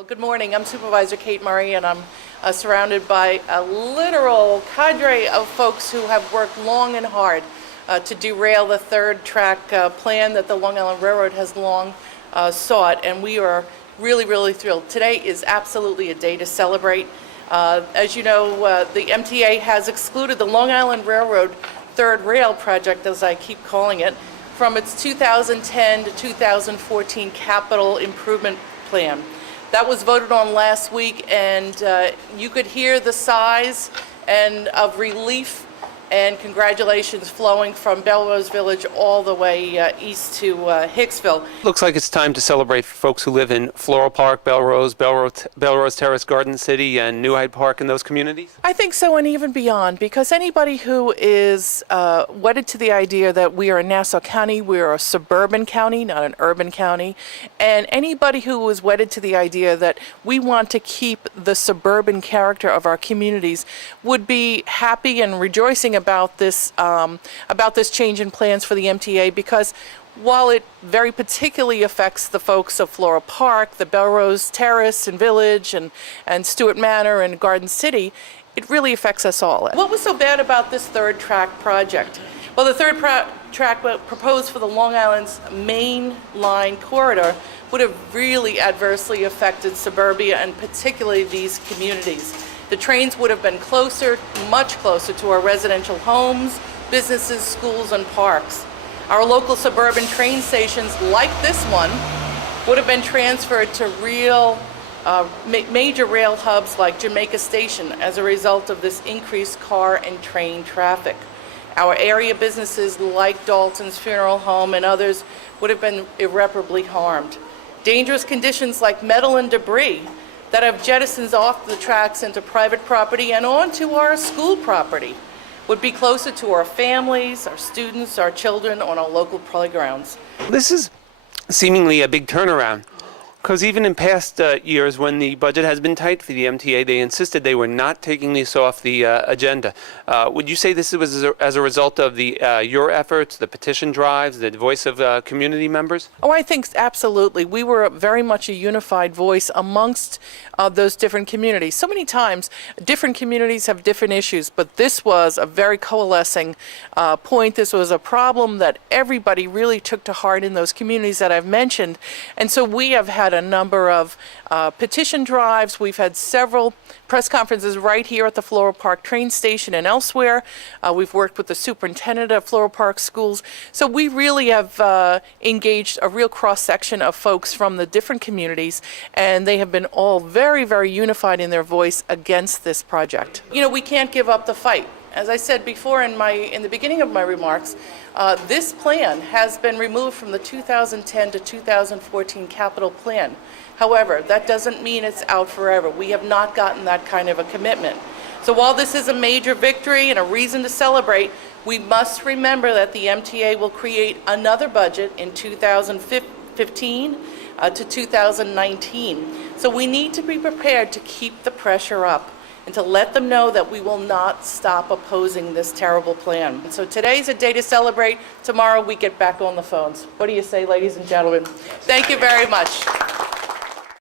Well, good morning. I'm Supervisor Kate Murray, and I'm surrounded by a literal cadre of folks who have worked long and hard to derail the third track plan that the Long Island Railroad has long sought, and we are really, really thrilled. Today is absolutely a day to celebrate. As you know, the MTA has excluded the Long Island Railroad Third Rail project, as I keep calling it, from its 2010 to 2014 capital improvement plan. That was voted on last week, and you could hear the sighs and of relief and congratulations flowing from Bellerose Village all the way east to Hicksville. Looks like it's time to celebrate for folks who live in Floral Park, Bellerose Terrace, Garden City, and New Hyde Park in those communities? I think so, and even beyond, because anybody who is wedded to the idea that we are in Nassau County, we are a suburban county, not an urban county, and anybody who is wedded to the idea that we want to keep the suburban character of our communities would be happy and rejoicing about this change in plans for the MTA, because while it very particularly affects the folks of Floral Park, the Bellerose Terrace and Village, and Stewart Manor and Garden City, it really affects us all. What was so bad about this third track project? Well, the third track proposed for the Long Island's main line corridor would have really adversely affected suburbia, and particularly these communities. The trains would have been closer, much closer to our residential homes, businesses, schools, and parks. Our local suburban train stations, like this one, would have been transferred to real major rail hubs like Jamaica Station as a result of this increased car and train traffic. Our area businesses like Dalton's Funeral Home and others would have been irreparably harmed. Dangerous conditions like metal and debris that have jettisoned off the tracks into private property and onto our school property would be closer to our families, our students, our children on our local playgrounds. This is seemingly a big turnaround, because even in past years when the budget has been tight for the MTA, they insisted they were not taking this off the agenda. Would you say this was as a result of your efforts, the petition drives, the voice of community members? Oh, I think absolutely. We were very much a unified voice amongst those different communities. So many times, different communities have different issues, but this was a very coalescing point. This was a problem that everybody really took to heart in those communities that I've mentioned. And so we have had a number of petition drives. We've had several press conferences right here at the Floral Park train station and elsewhere. We've worked with the superintendent of Floral Park schools. So we really have engaged a real cross-section of folks from the different communities, and they have been all very, very unified in their voice against this project. You know, we can't give up the fight. As I said before in the beginning of my remarks, this plan has been removed from the 2010 to 2014 capital plan. However, that doesn't mean it's out forever. We have not gotten that kind of a commitment. So while this is a major victory and a reason to celebrate, we must remember that the MTA will create another budget in 2015 to 2019. So we need to be prepared to keep the pressure up and to let them know that we will not stop opposing this terrible plan. And so today's a day to celebrate. Tomorrow we get back on the phones. What do you say, ladies and gentlemen? Thank you very much.